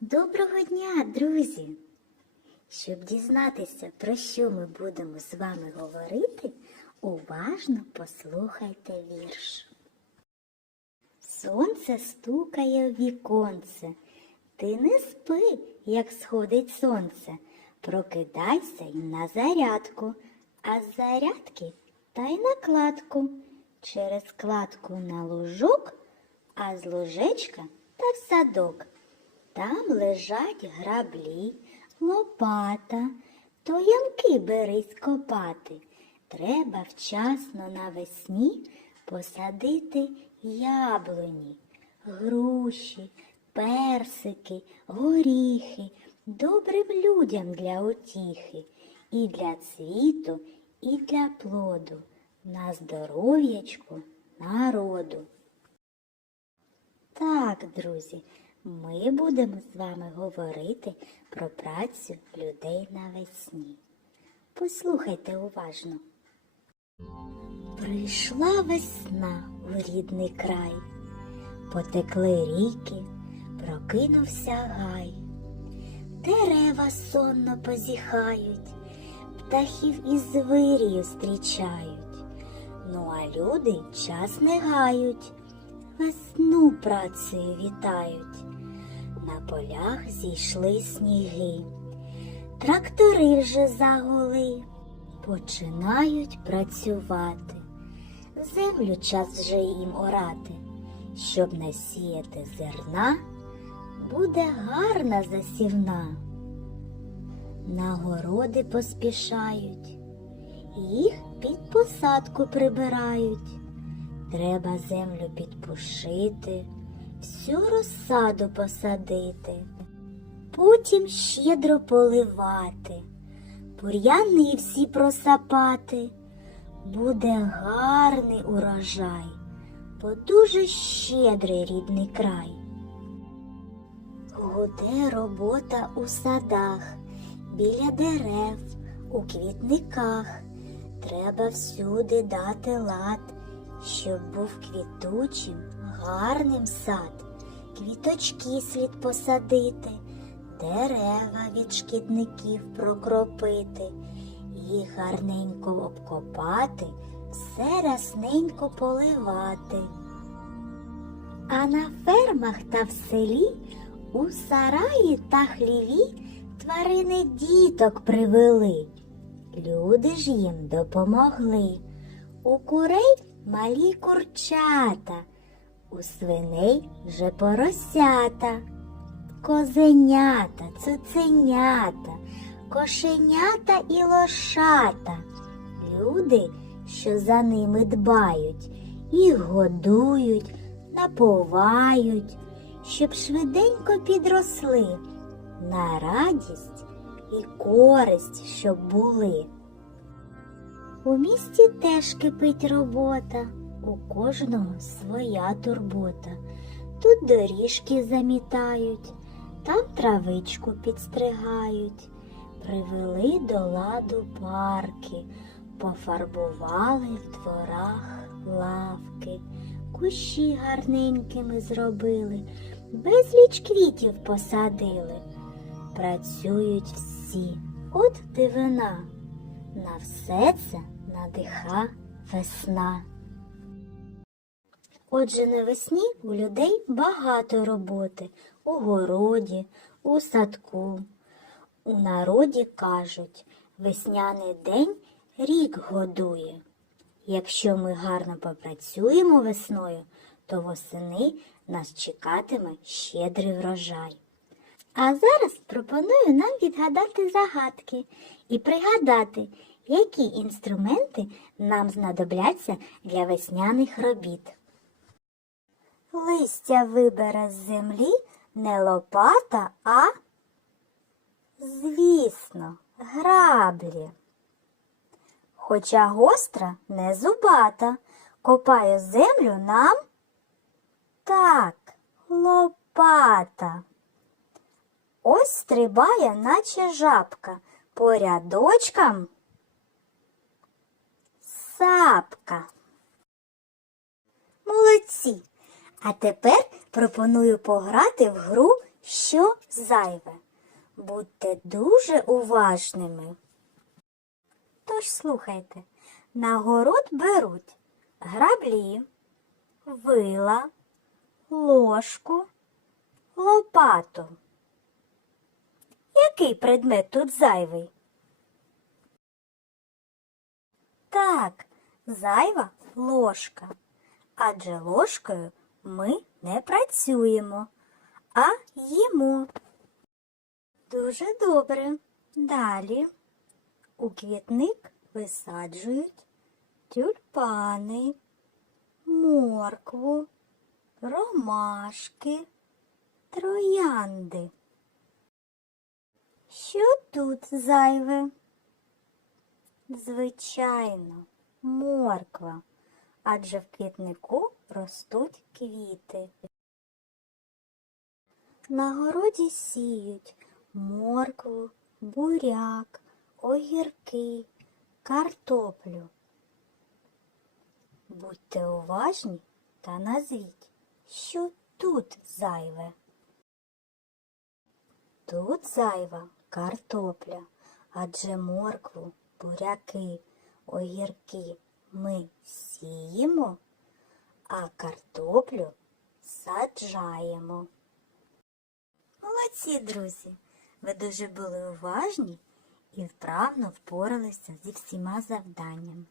Доброго дня, друзі! Щоб дізнатися, про що ми будемо з вами говорити, уважно послухайте вірш. Сонце стукає в віконце. Ти не спи, як сходить сонце. Прокидайся й на зарядку, а з зарядки та й на кладку. Через кладку на лужок, а з лужечка та в садок. Там лежать граблі, лопата, то ямки берись копати. Треба вчасно навесні посадити яблуні, груші, персики, горіхи, добрим людям для утіхи, і для цвіту, і для плоду, на здоров'ячку народу. Так, друзі, ми будемо з вами говорити про працю людей навесні. Послухайте уважно. Прийшла весна у рідний край, потекли ріки, прокинувся гай. Дерева сонно позіхають, птахів із звирію зустрічають. Ну а люди час не гають, весну працею вітають. На полях зійшли сніги, трактори вже загули, починають працювати. Землю час вже їм орати, щоб насіяти зерна, буде гарна засівна. На городи поспішають, їх під посадку прибирають. Треба землю підпушити, всю розсаду посадити, потім щедро поливати, бур'яни всі просапати. Буде гарний урожай, бо дуже щедрий рідний край. Гуде робота у садах, біля дерев, у квітниках. Треба всюди дати лад, щоб був квітучим, гарним сад, квіточки слід посадити, дерева від шкідників прокропити, їх гарненько обкопати, все рясненько поливати. А на фермах та в селі, у сараї та хліві тварини діток привели. Люди ж їм допомогли. У курей малі курчата, у свиней вже поросята, козенята, цуценята, кошенята і лошата. Люди, що за ними дбають, їх годують, наповають, щоб швиденько підросли на радість і користь, щоб були. У місті теж кипить робота, у кожного своя турбота. Тут доріжки замітають, там травичку підстригають, привели до ладу парки, пофарбували в дворах лавки, кущі гарненькими зробили, безліч квітів посадили. Працюють всі, от дивина, на все це надиха весна. Отже, навесні у людей багато роботи у городі, у садку. У народі кажуть, весняний день рік годує. Якщо ми гарно попрацюємо весною, то восени нас чекатиме щедрий врожай. А зараз пропоную нам відгадати загадки і пригадати, які інструменти нам знадобляться для весняних робіт. Листя вибере з землі не лопата, а, звісно, граблі. Хоча гостра не зубата, копає землю нам так, лопата. Ось стрибає, наче жабка, по рядочкам сапка. Молодці! А тепер пропоную пограти в гру що зайве. Будьте дуже уважними. Тож слухайте, на город беруть граблі, вила, ложку, лопату. Який предмет тут зайвий? Так, зайва ложка. Адже ложкою ми не працюємо, а їмо. Дуже добре. Далі у квітник висаджують тюльпани, моркву, ромашки, троянди. Що тут зайве? Звичайно, морква, адже в квітнику ростуть квіти. На городі сіють моркву, буряк, огірки, картоплю. Будьте уважні та назвіть, що тут зайве. Тут зайва картопля, адже моркву, буряки, огірки ми сіємо, а картоплю саджаємо. Молодці, друзі! Ви дуже були уважні і вправно впоралися зі всіма завданнями.